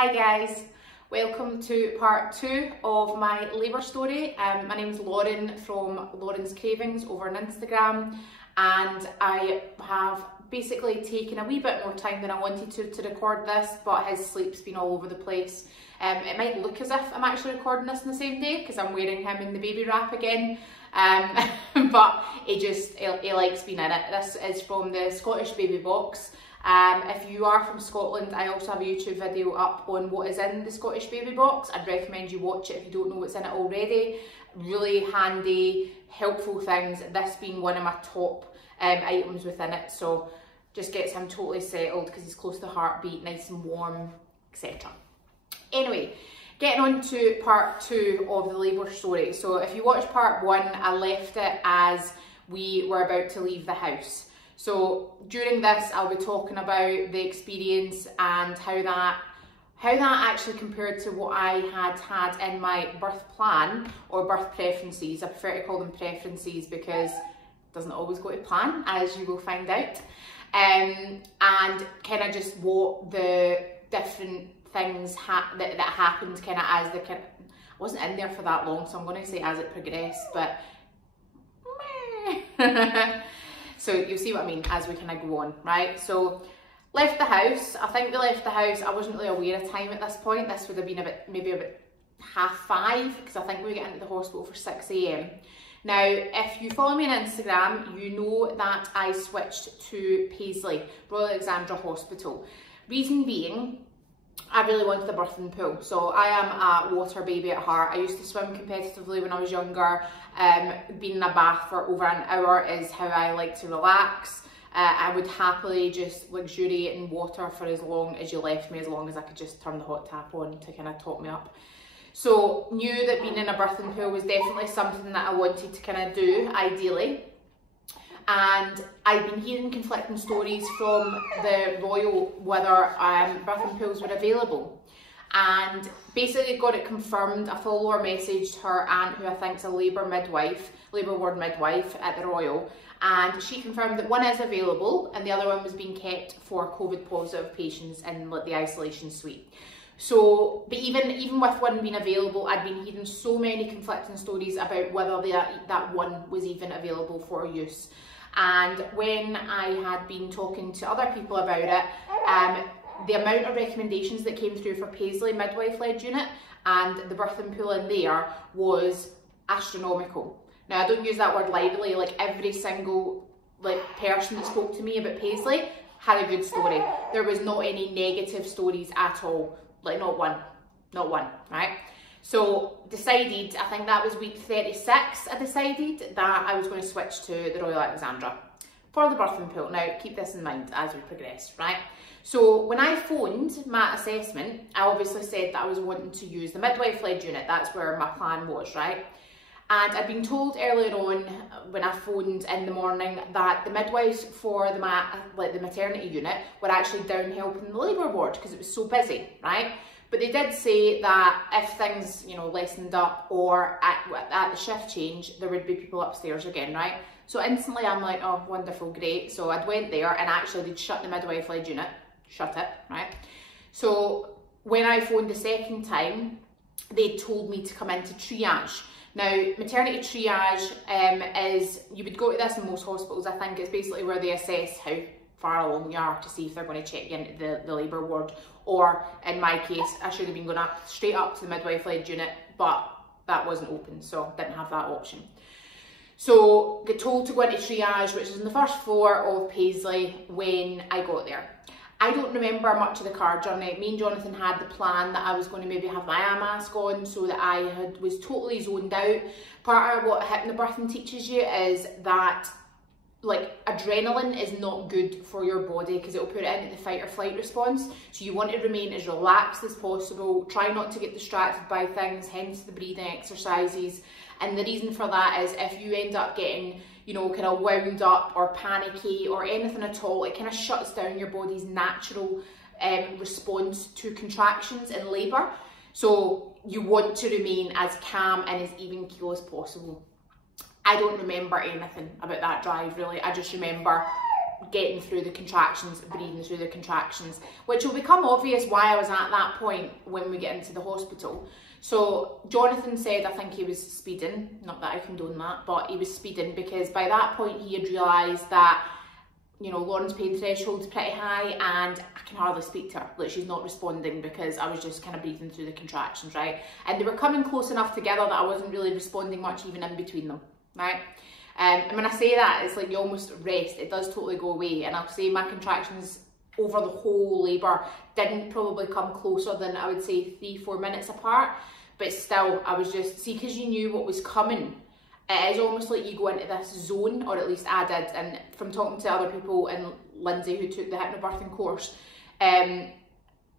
Hi guys, welcome to part 2 of my labour story. My name's Lauren from Lauren's Cravings over on Instagram, and I have basically taken a wee bit more time than I wanted to record this, but his sleep's been all over the place. It might look as if I'm actually recording this on the same day because I'm wearing him in the baby wrap again, but he likes being in it. This is from the Scottish baby box. If you are from Scotland, I also have a YouTube video up on what is in the Scottish baby box. I'd recommend you watch it if you don't know what's in it already. Really handy, helpful things, this being one of my top items within it. So just gets him totally settled because he's close to the heartbeat, nice and warm, etc. Anyway, getting on to part 2 of the labour story. So if you watched part 1, I left it as we were about to leave the house. So during this, I'll be talking about the experience and how that actually compared to what I had in my birth plan or birth preferences. I prefer to call them preferences because it doesn't always go to plan, as you will find out. And kind of just what the different things that happened kind of as I wasn't in there for that long, so I'm going to say as it progressed, but so you'll see what I mean as we kind of go on, right? So left the house. I think we left the house. I wasn't really aware of time at this point. This would have been maybe about 5:30 because I think we get into the hospital for 6 AM. Now, if you follow me on Instagram, you know that I switched to Paisley, Royal Alexandra Hospital. Reason being, I really wanted a birthing pool. So I am a water baby at heart. I used to swim competitively when I was younger. Being in a bath for over an hour is how I like to relax. I would happily just luxuriate in water for as long as you left me, as long as I could just turn the hot tap on to kind of top me up. So knew that being in a birthing pool was definitely something that I wanted to kind of do, ideally. And I've been hearing conflicting stories from the Royal whether birthing pools were available. And basically got it confirmed. A follower messaged her aunt, who I think is a labour ward midwife at the Royal, and she confirmed that one is available and the other one was being kept for COVID positive patients in the isolation suite. So, but even with one being available, I'd been hearing so many conflicting stories about whether that one was even available for use. And when I had been talking to other people about it, the amount of recommendations that came through for Paisley Midwife Led Unit and the birthing pool in there was astronomical. Now, I don't use that word lightly. Like, every single person that spoke to me about Paisley had a good story. There was not any negative stories at all. Like, not one, right? So decided, I think that was week 36, I decided that I was going to switch to the Royal Alexandra for the birthing pool. Now, keep this in mind as we progress, right? So when I phoned my assessment, I obviously said that I was wanting to use the Midwife Led Unit. That's where my plan was, right? And I'd been told earlier on when I phoned in the morning that the midwives for the maternity unit were actually down helping the labour ward because it was so busy, right? But they did say that if things, lessened up or at the shift change, there would be people upstairs again, right? So instantly I'm like, oh, wonderful, great. So I'd went there and actually they'd shut the midwife led unit, shut it, right? So when I phoned the second time, they told me to come into triage. Now, maternity triage is, you would go to this in most hospitals, I think. It's basically where they assess how far along you are to see if they're going to check you into the labour ward, or in my case, I should have been going straight up to the midwife led unit, but that wasn't open, so didn't have that option. So got told to go into triage, which is on the first floor of Paisley, when I got there. I don't remember much of the car journey. Me and Jonathan had the plan that I was going to maybe have my eye mask on so that I was totally zoned out. Part of what hypnobirthing teaches you is that adrenaline is not good for your body because it will put it into the fight or flight response. So you want to remain as relaxed as possible. Try not to get distracted by things, hence the breathing exercises. And the reason for that is if you end up getting, kind of wound up or panicky or anything at all, it kind of shuts down your body's natural response to contractions in labour. So you want to remain as calm and as even keel as possible. I don't remember anything about that drive really. I just remember getting through the contractions, breathing through the contractions, which will become obvious why I was at that point when we get into the hospital. So Jonathan said, I think he was speeding, not that I condone that, but he was speeding because by that point he had realised that, you know, Lauren's pain threshold's pretty high and I can hardly speak to her, like she's not responding because I was just kind of breathing through the contractions, right? And they were coming close enough together that I wasn't really responding much even in between them, right? And when I say that, it's like you almost rest, it does totally go away. And I'll say my contractions over the whole labour didn't probably come closer than I would say 3-4 minutes apart. But still, I was just, see, because you knew what was coming, it is almost like you go into this zone, or at least I did. And from talking to other people, and Lindsay who took the hypnobirthing course, it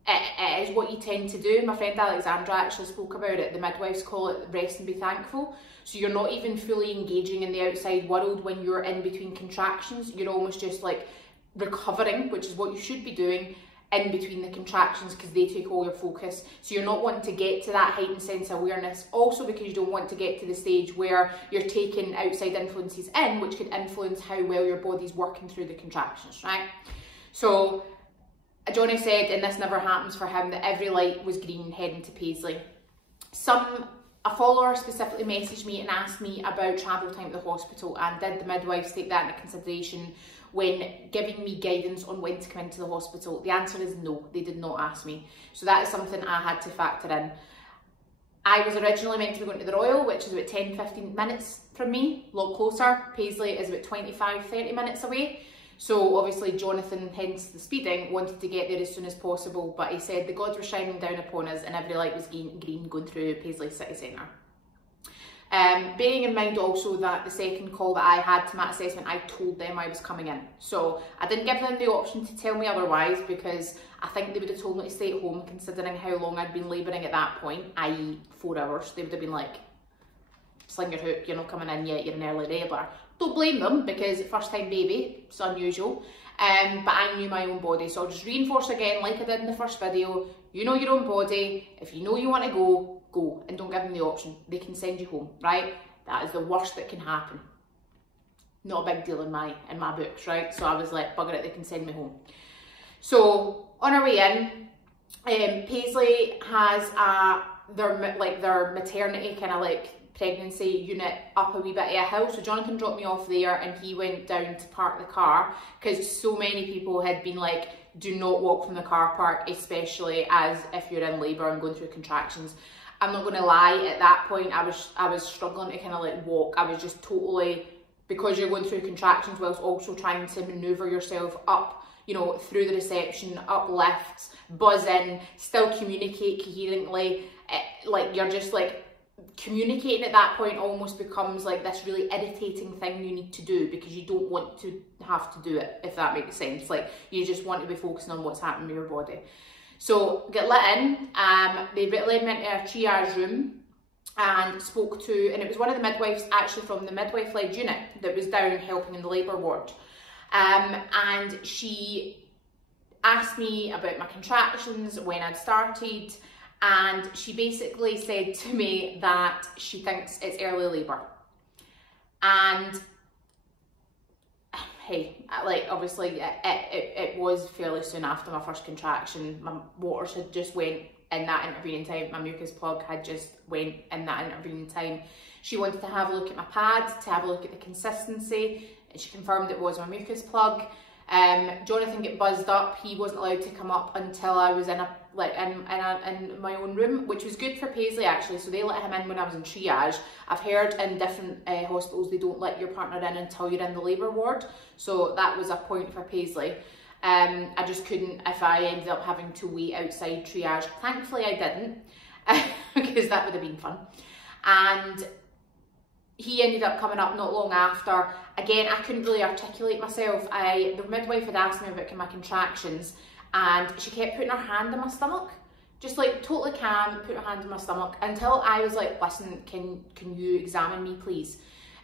is what you tend to do. My friend Alexandra actually spoke about it. The midwives call it rest and be thankful. So you're not even fully engaging in the outside world when you're in between contractions. You're almost just like recovering, which is what you should be doing in between the contractions because they take all your focus. So you're not wanting to get to that heightened sense of awareness, also because you don't want to get to the stage where you're taking outside influences in, which could influence how well your body's working through the contractions, right? So Johnny said, and this never happens for him, that every light was green heading to Paisley. A follower specifically messaged me and asked me about travel time to the hospital, and did the midwives take that into consideration when giving me guidance on when to come into the hospital? The answer is no, they did not ask me. So that is something I had to factor in. I was originally meant to be going to the Royal, which is about 10-15 minutes from me, a lot closer. Paisley is about 25-30 minutes away. So obviously Jonathan, hence the speeding, wanted to get there as soon as possible, but he said the gods were shining down upon us and every light was green going through Paisley city centre. Bearing in mind also that the second call that I had to my assessment, I told them I was coming in. So I didn't give them the option to tell me otherwise because I think they would have told me to stay at home considering how long I'd been labouring at that point, i.e. 4 hours. They would have been like, sling your hook, you're not coming in yet, you're in early labour. Don't blame them because first time baby, it's unusual. But I knew my own body, so I'll just reinforce again, like I did in the first video, you know your own body. If you know you want to go, go, and don't give them the option. They can send you home, right? That is the worst that can happen. Not a big deal in my books, right? So I was like, bugger it, they can send me home. So on our way in, Paisley has their maternity kind of like pregnancy unit up a wee bit of a hill. So Jonathan dropped me off there and he went down to park the car because so many people had been like, do not walk from the car park, especially as if you're in labour and going through contractions. I'm not going to lie, at that point I was struggling to kind of like walk. I was just totally, because you're going through contractions whilst also trying to manoeuvre yourself up, you know, through the reception, up lifts, buzz in, still communicate coherently. Like you're just like, communicating at that point almost becomes like this really irritating thing you need to do because you don't want to have to do it, if that makes sense. Like you just want to be focusing on what's happening with your body. So get let in, they led me into a triage room and spoke to, and it was one of the midwives actually from the Midwife Led Unit that was down helping in the labour ward. And she asked me about my contractions, when I'd started, and she basically said to me that she thinks it's early labour. And hey, like obviously it was fairly soon after my first contraction. My waters had just went in that intervening time. My mucus plug had just went in that intervening time. She wanted to have a look at my pads, to have a look at the consistency, and she confirmed it was my mucus plug. Jonathan got buzzed up. He wasn't allowed to come up until I was in my own room, which was good for Paisley actually. So they let him in when I was in triage. I've heard in different hospitals they don't let your partner in until you're in the labour ward. So that was a point for Paisley. I just couldn't if I ended up having to wait outside triage. Thankfully I didn't because that would have been fun. And he ended up coming up not long after. Again, I couldn't really articulate myself. The midwife had asked me about my contractions and she kept putting her hand on my stomach, just like totally calm, put her hand on my stomach until I was like, listen, can you examine me please?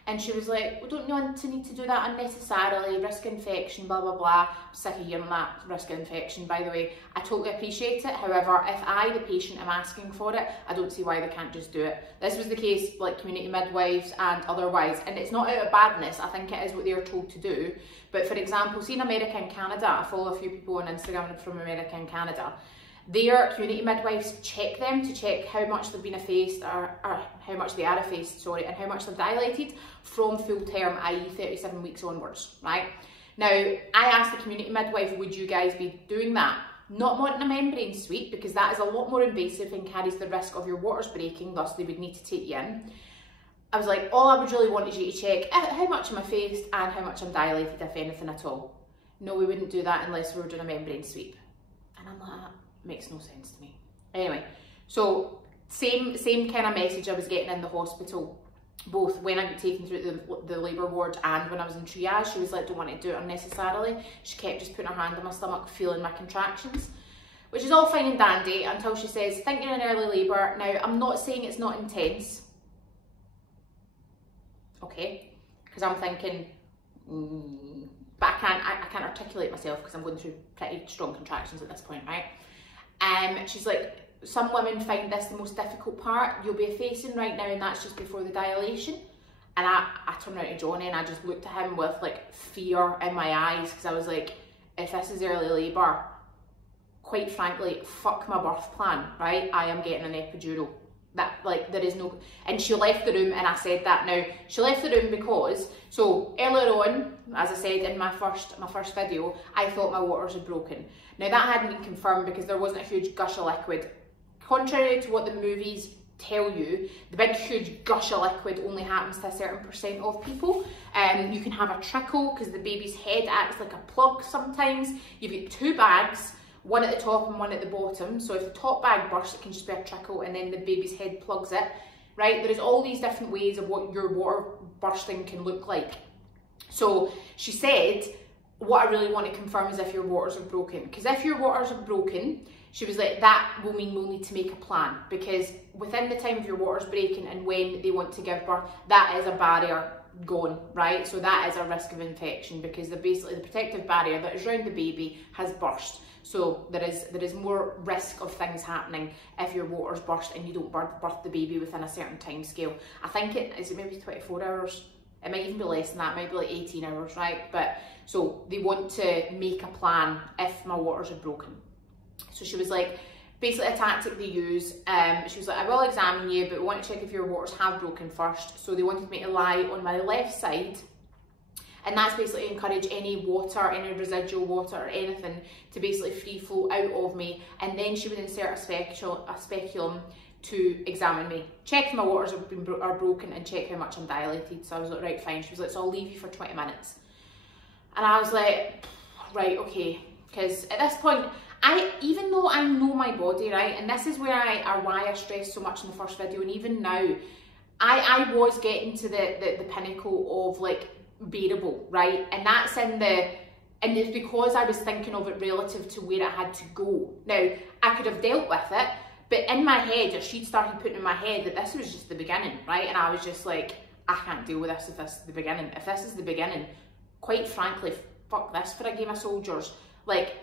And she was like, we don't want to need to do that unnecessarily, risk infection, blah, blah, blah. I'm sick of hearing that, risk infection, by the way. I totally appreciate it. However, if I, the patient, am asking for it, I don't see why they can't just do it. This was the case, like community midwives and otherwise, and it's not out of badness. I think it is what they're told to do. But for example, see in America and Canada, I follow a few people on Instagram from America and Canada. Their community midwives check them to check how much they've been effaced, or how much they are effaced, sorry, and how much they've dilated from full term, i.e. 37 weeks onwards, right? Now, I asked the community midwife, would you guys be doing that? Not wanting a membrane sweep, because that is a lot more invasive and carries the risk of your waters breaking, thus they would need to take you in. I was like, all I would really want is you to check how much I'm effaced and how much I'm dilated, if anything at all. No, we wouldn't do that unless we were doing a membrane sweep. And I'm like, makes no sense to me. Anyway, so same kind of message I was getting in the hospital, both when I got taken through the labour ward and when I was in triage. She was like, don't want to do it unnecessarily. She kept just putting her hand on my stomach, feeling my contractions, which is all fine and dandy until she says, think you're in early labour. Now, I'm not saying it's not intense, okay, because I'm thinking, but I can't articulate myself because I'm going through pretty strong contractions at this point, right? She's like, some women find this the most difficult part. You'll be effacing right now, and that's just before the dilation. And I turned around to Johnny and I just looked at him with like fear in my eyes, because I was like, if this is early labour, quite frankly, fuck my birth plan, right? I am getting an epidural. That, like, there is no, and she left the room, and I said that. Now, she left the room because, so earlier on, as I said in my first video, I thought my waters had broken. Now, that hadn't been confirmed because there wasn't a huge gush of liquid. Contrary to what the movies tell you, the big huge gush of liquid only happens to a certain % of people. You can have a trickle because the baby's head acts like a plug sometimes. You've got two bags, one at the top and one at the bottom. So if the top bag bursts, it can just be a trickle, and then the baby's head plugs it, right? There is all these different ways of what your water bursting can look like. So she said, what I really want to confirm is if your waters are broken. Because if your waters are broken, she was like, that will mean we'll need to make a plan, because within the time of your waters breaking and when they want to give birth, that is a barrier gone, right? So that is a risk of infection, because basically the protective barrier that is around the baby has burst. So there is more risk of things happening if your waters burst and you don't birth the baby within a certain time scale. I think it maybe 24 hours. It might even be less than that, it might be like 18 hours, right? But so they want to make a plan if my waters are broken. So she was like, basically a tactic they use, she was like, I will examine you, but we want to check if your waters have broken first. So they wanted me to lie on my left side, and that's basically encourage any water, any residual water or anything to basically free flow out of me. And then she would insert a speculum to examine me, check if my waters are broken and check how much I'm dilated. So I was like, right, fine. She was like, so I'll leave you for 20 minutes. And I was like, right, okay. Because at this point, even though I know my body, right, and this is where why I stressed so much in the first video, and even now, I was getting to the pinnacle of like bearable, right? And that's and it's because I was thinking of it relative to where it had to go. Now, I could have dealt with it, but in my head, or she'd started putting in my head that this was just the beginning, right? And I was just like, I can't deal with this if this is the beginning. If this is the beginning, quite frankly, fuck this for a game of soldiers. Like,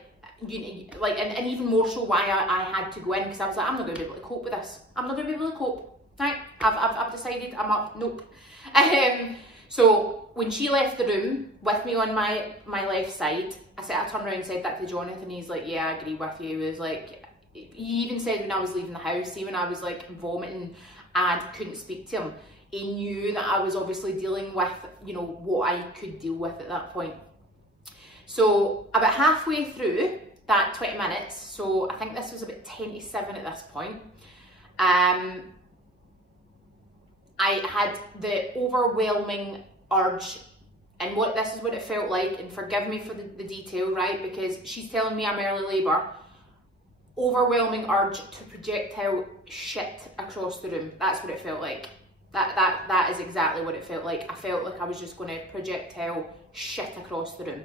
and even more so why I had to go in, because I was like, I'm not going to be able to cope with this. I'm not going to be able to cope. Right? I've decided I'm up. Nope. So when she left the room with me on my left side, I turned around and said that to Jonathan. He's like, yeah, I agree with you. He was like, he even said when I was leaving the house, see, when I was like vomiting and couldn't speak to him, he knew that I was obviously dealing with, you know, what I could deal with at that point. So about halfway through that 20 minutes, so I think this was about 10 to 7 at this point, I had the overwhelming urge, and this is what it felt like, and forgive me for the detail, right, because she's telling me I'm early labour, overwhelming urge to projectile shit across the room. That's what it felt like. That is exactly what it felt like. I felt like I was just going to projectile shit across the room.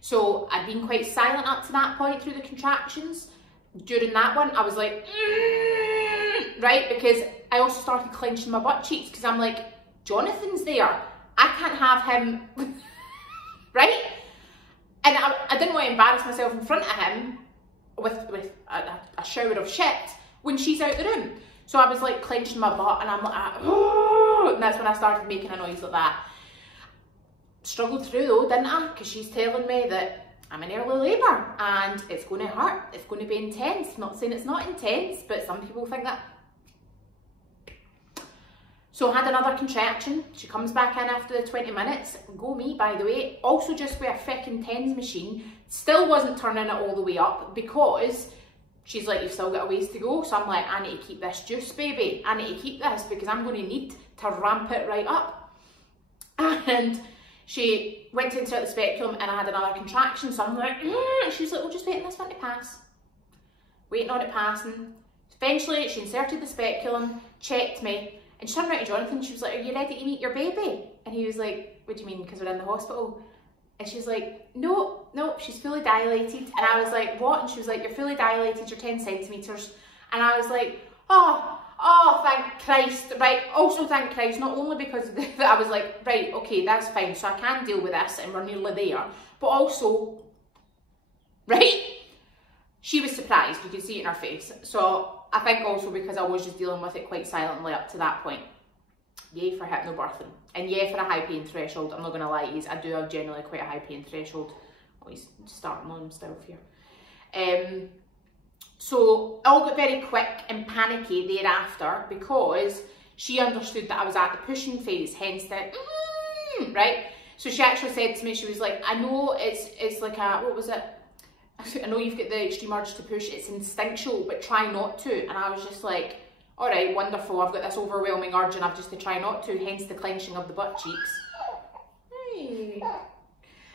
So I'd been quite silent up to that point through the contractions. During that one, I was like, right? Because I also started clenching my butt cheeks, because I'm like, Jonathan's there. I can't have him, right? And I didn't want to embarrass myself in front of him with a shower of shit when she's out the room. So I was like clenching my butt, and I'm like, oh, and that's when I started making a noise like that. Struggled through though, didn't I? Because she's telling me that I'm in early labour and it's going to hurt, it's going to be intense. Not saying it's not intense, but some people think that. So I had another contraction. She comes back in after the 20 minutes. Go me, by the way. Also just with a freaking TENS machine. Still wasn't turning it all the way up because she's like, you've still got a ways to go. So I'm like, I need to keep this juice, baby. I need to keep this because I'm going to need to ramp it right up. And she went to insert the speculum and I had another contraction. So I'm like, she was like, well, just waiting this one to pass. Waiting on it passing. Eventually she inserted the speculum, checked me. And she turned around to Jonathan, she was like, are you ready to meet your baby? And he was like, what do you mean, because we're in the hospital? And she's like, no, she's fully dilated. And I was like, what? And she was like, you're fully dilated, you're 10 centimetres. And I was like, oh, thank Christ. Right, also thank Christ, not only because I was like, right, okay, that's fine, so I can deal with this and we're nearly there. But also, right? She was surprised, you could see it in her face. So I think also because I was just dealing with it quite silently up to that point. Yay for hypnobirthing. And yay for a high pain threshold. I'm not going to lie to you, I do have generally quite a high pain threshold. Always starting on himself here. So it all got very quick and panicky thereafter because she understood that I was at the pushing phase, hence the right? So she actually said to me, she was like, I know it's like a, what was it? I know you've got the extreme urge to push, it's instinctual, but try not to. And I was just like, all right, wonderful, I've got this overwhelming urge and I've just to try not to, hence the clenching of the butt cheeks. Hey.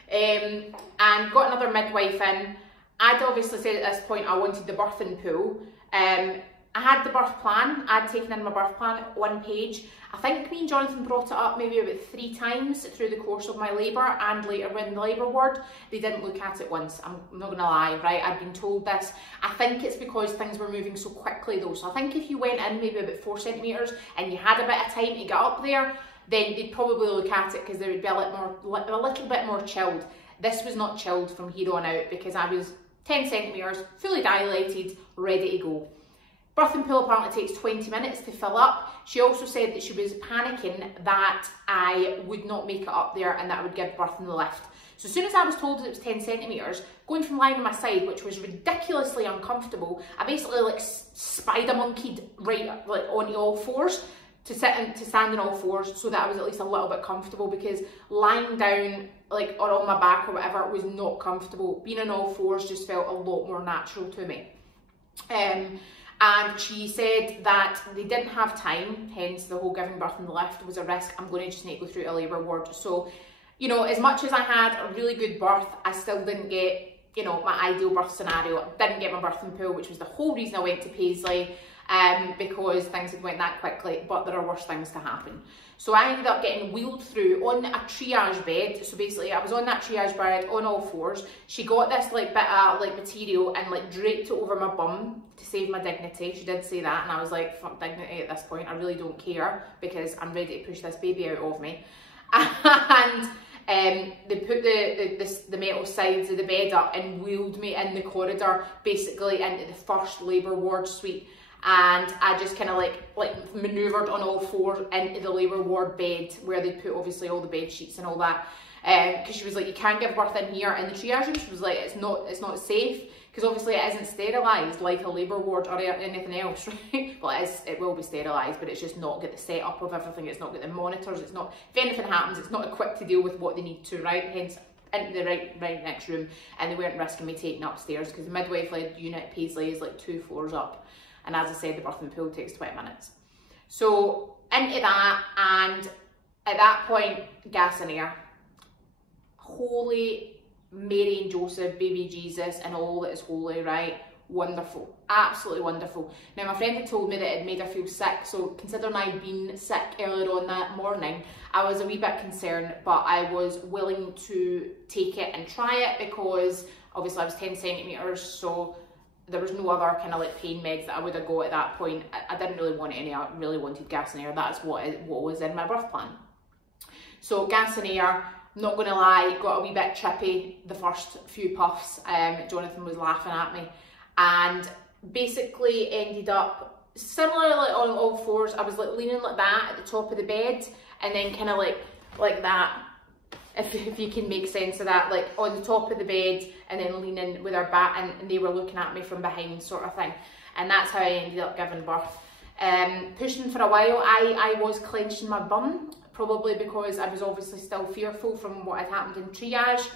And got another midwife in. I'd obviously said at this point I wanted the birthing pool. I had the birth plan, I'd taken in my birth plan, 1 page. I think me and Jonathan brought it up maybe about 3 times through the course of my labour and later in the labour ward. They didn't look at it once, I'm not going to lie, right? I'd been told this. I think it's because things were moving so quickly though. So I think if you went in maybe about 4 centimetres and you had a bit of time to get up there, then they'd probably look at it because they would be a little bit more chilled. This was not chilled from here on out because I was 10 centimetres, fully dilated, ready to go. Birthing pool apparently takes 20 minutes to fill up. She also said that she was panicking that I would not make it up there and that I would give birth in the lift. So as soon as I was told that it was 10 centimetres, going from lying on my side, which was ridiculously uncomfortable, I basically like spider monkeyed right like on all fours to stand on all fours so that I was at least a little bit comfortable, because lying down like or on my back or whatever was not comfortable. Being on all fours just felt a lot more natural to me. And she said that they didn't have time, hence the whole giving birth in the lift was a risk. I'm going to just need to go through a labour ward. So, you know, as much as I had a really good birth, I still didn't get, you know, my ideal birth scenario. I didn't get my birthing pool, which was the whole reason I went to Paisley, because things had went that quickly, but there are worse things to happen. So I ended up getting wheeled through on a triage bed. So basically I was on that triage bed on all fours. She got this like bit of like material and like draped it over my bum to save my dignity. She did say that and I was like, fuck dignity at this point, I really don't care because I'm ready to push this baby out of me. And they put the metal sides of the bed up and wheeled me in the corridor basically into the first labour ward suite. And I just kind of like manoeuvred on all fours into the labour ward bed where they put obviously all the bed sheets and all that, because she was like, you can't give birth in here. In the triage room, she was like, it's not safe because obviously it isn't sterilised like a labour ward or anything else, right? Well, it will be sterilised, but it's just not got the setup of everything. It's not got the monitors. It's not, if anything happens, it's not equipped to deal with what they need to, right? Hence into the right next room, and they weren't risking me taking upstairs because the Midwife Led Unit at Paisley is like 2 floors up. And as I said, the birthing pool takes 20 minutes. So into that, and at that point, gas and air. Holy Mary and Joseph, baby Jesus, and all that is holy, right? Wonderful, absolutely wonderful. Now my friend had told me that it made her feel sick, so considering I'd been sick earlier on that morning, I was a wee bit concerned, but I was willing to take it and try it because obviously I was 10 centimetres, so there was no other kind of like pain meds that I would have got at that point. I didn't really want any, I really wanted gas and air. That's what was in my birth plan. So gas and air, not going to lie, got a wee bit trippy the first few puffs. Jonathan was laughing at me, and basically ended up similarly on all fours. I was like leaning like that at the top of the bed, and then kind of like that, if you can make sense of that, like on the top of the bed, and then leaning with our back, and they were looking at me from behind, sort of thing. And that's how I ended up giving birth. Pushing for a while, I was clenching my bum, probably because I was obviously still fearful from what had happened in triage.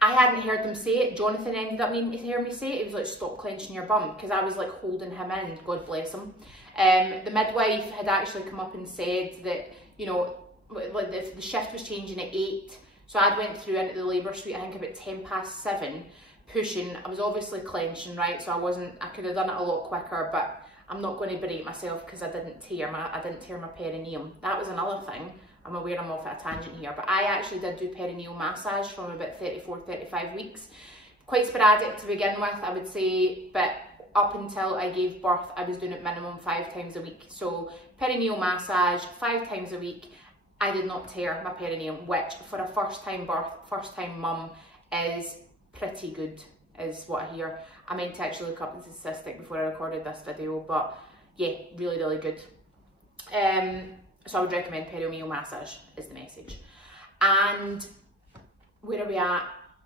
I hadn't heard them say it. Jonathan ended up needing to hear me say it. He was like, stop clenching your bum, because I was like holding him in, God bless him. The midwife had actually come up and said that, you know, like the shift was changing at 8. So I went through into the labour suite, I think about 7:07, pushing. I was obviously clenching, right? So I could have done it a lot quicker, but I'm not going to berate myself because I didn't tear my perineum. That was another thing. I'm aware I'm off at a tangent here, but I actually did do perineal massage from about 34-35 weeks. Quite sporadic to begin with, I would say, but up until I gave birth, I was doing it minimum 5 times a week. So perineal massage 5 times a week. I did not tear my perineum, which for a first time birth, first time mum, is pretty good, is what I hear. I meant to actually look up the statistic before I recorded this video, but yeah, really, really good. So I would recommend perineal massage is the message. And where are we at?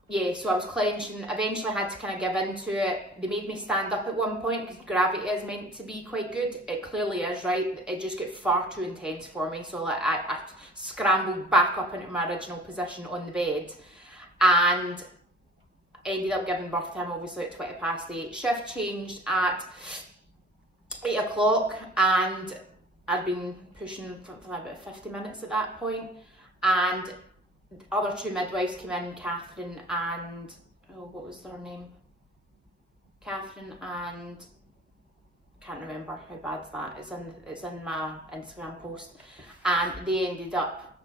Yeah, so I was clenching, eventually had to kind of give into it. They made me stand up at one point because gravity is meant to be quite good. It clearly is, right? It just got far too intense for me. So like I scrambled back up into my original position on the bed and ended up giving birth to him obviously at 8:20. Shift changed at 8 o'clock and I'd been pushing for about 50 minutes at that point, and other 2 midwives came in, Catherine and, oh, what was their name? Catherine and, can't remember, how bad's that? It's in my Instagram post. And they ended up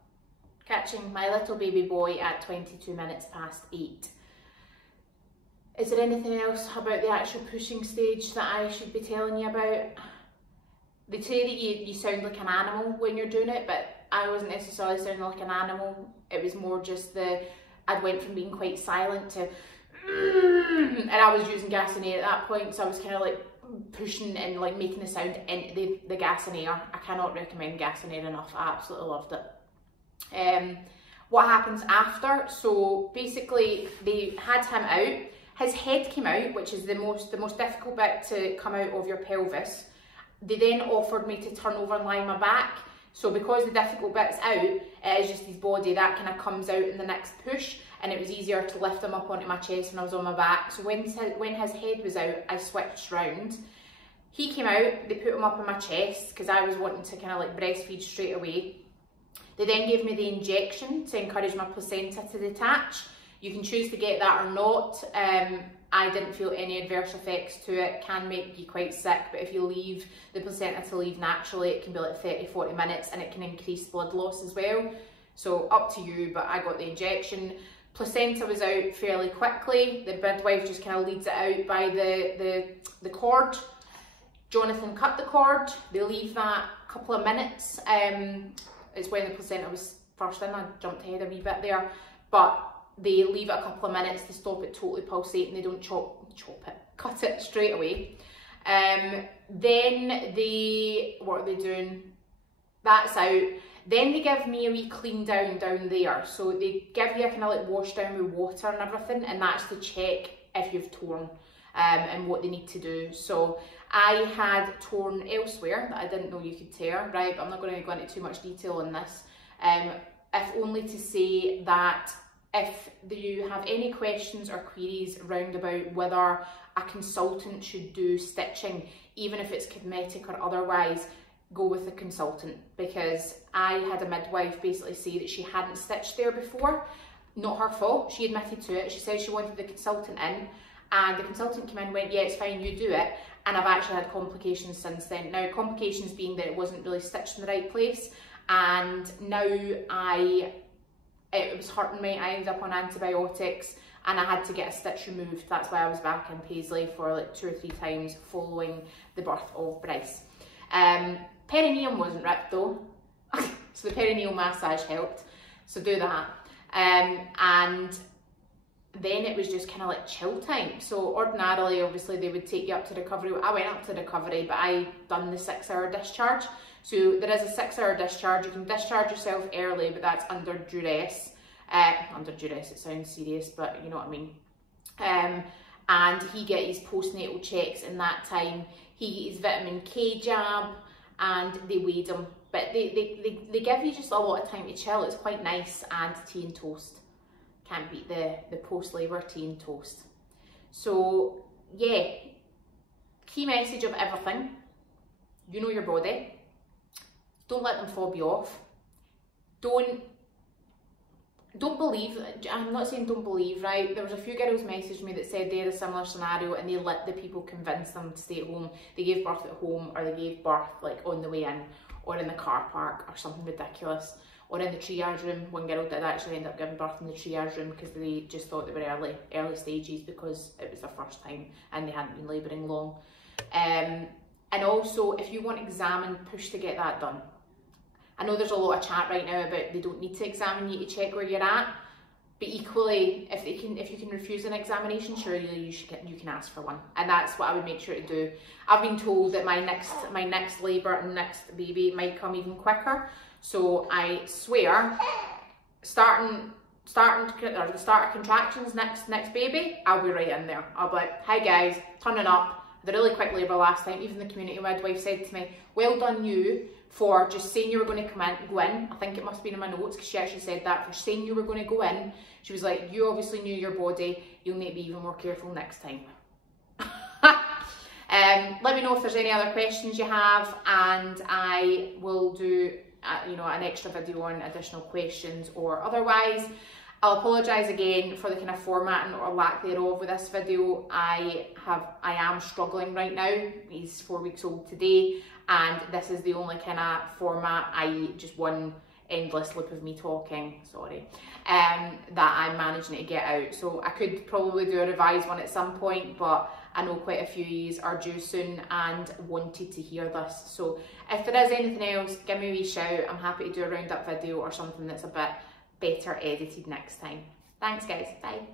catching my little baby boy at 8:22. Is there anything else about the actual pushing stage that I should be telling you about? They say that you sound like an animal when you're doing it, but I wasn't necessarily sounding like an animal. It was more just I went from being quite silent to, and I was using gas and air at that point, so I was kind of like pushing and like making the sound into the gas and air. I cannot recommend gas and air enough. I absolutely loved it. What happens after? So basically they had him out. His head came out, which is the most difficult bit to come out of your pelvis. They then offered me to turn over and lie on my back. So because the difficult bit's out, it is just his body that kind of comes out in the next push, and it was easier to lift him up onto my chest when I was on my back. So when his head was out, I switched round. He came out, they put him up on my chest because I was wanting to kind of like breastfeed straight away. They then gave me the injection to encourage my placenta to detach. You can choose to get that or not. I didn't feel any adverse effects to it. Can make you quite sick, but if you leave the placenta to leave naturally, it can be like 30-40 minutes, and it can increase blood loss as well. So up to you, but I got the injection. Placenta was out fairly quickly. The midwife just kind of leads it out by the cord. Jonathan cut the cord. They leave that a couple of minutes. It's when the placenta was first in. I jumped ahead a wee bit there, but they leave it a couple of minutes to stop it totally pulsating. They don't cut it straight away. Then what are they doing? That's out. Then they give me a wee clean down there. So they give you a kind of like wash down with water and everything, and that's to check if you've torn and what they need to do. So I had torn elsewhere that I didn't know you could tear, right? But I'm not going to go into too much detail on this. If only to say that if you have any questions or queries around about whether a consultant should do stitching, even if it's cosmetic or otherwise, go with a consultant, because I had a midwife basically say that she hadn't stitched there before. Not her fault, she admitted to it. She said she wanted the consultant in, and the consultant came in and went, yeah, it's fine, you do it. And I've actually had complications since then. Now, complications being that it wasn't really stitched in the right place, and now it was hurting me. I ended up on antibiotics and I had to get a stitch removed. That's why I was back in Paisley for like 2 or 3 times following the birth of Bryce. Perineum wasn't ripped though, so the perineal massage helped. So do that. And then it was just kind of like chill time. So ordinarily, obviously, they would take you up to recovery. I went up to recovery, but I done the 6-hour discharge. So there is a 6-hour discharge. You can discharge yourself early, but that's under duress. Under duress, it sounds serious, but you know what I mean. And he get his postnatal checks in that time. He get his vitamin K jab, and they weighed him. But they give you just a lot of time to chill. It's quite nice, and tea and toast. Can't beat the post-labour tea and toast. So yeah, key message of everything: you know your body. Don't let them fob you off. Don't believe. I'm not saying don't believe, right? There was a few girls messaged me that said they had a similar scenario and they let the people convince them to stay at home. They gave birth at home, or they gave birth like on the way in, or in the car park, or something ridiculous. Or in the triage room. One girl did actually end up giving birth in the triage room because they just thought they were early stages because it was their first time and they hadn't been labouring long. And also, if you want examined, push to get that done. I know there's a lot of chat right now about they don't need to examine you to check where you're at, but equally, if you can refuse an examination, surely you can ask for one, and that's what I would make sure to do. I've been told that my next labour and next baby might come even quicker. So I swear, starting the start of contractions next baby, I'll be right in there. I'll be like, hi guys, turning up. The really quick labour last time, even the community midwife said to me, well done you for just saying you were going to go in. I think it must have been in my notes because she actually said that, for saying you were going to go in. She was like, you obviously knew your body, you'll need to be even more careful next time. Let me know if there's any other questions you have, and I will do an extra video on additional questions or otherwise. I'll apologise again for the kind of formatting or lack thereof with this video. I am struggling right now. He's 4 weeks old today, and this is the only kind of format, i.e. just one endless loop of me talking, that I'm managing to get out. So I could probably do a revised one at some point, but I know quite a few of you are due soon and wanted to hear this. So if there is anything else, give me a wee shout. I'm happy to do a roundup video or something that's a bit better edited next time. Thanks guys, bye.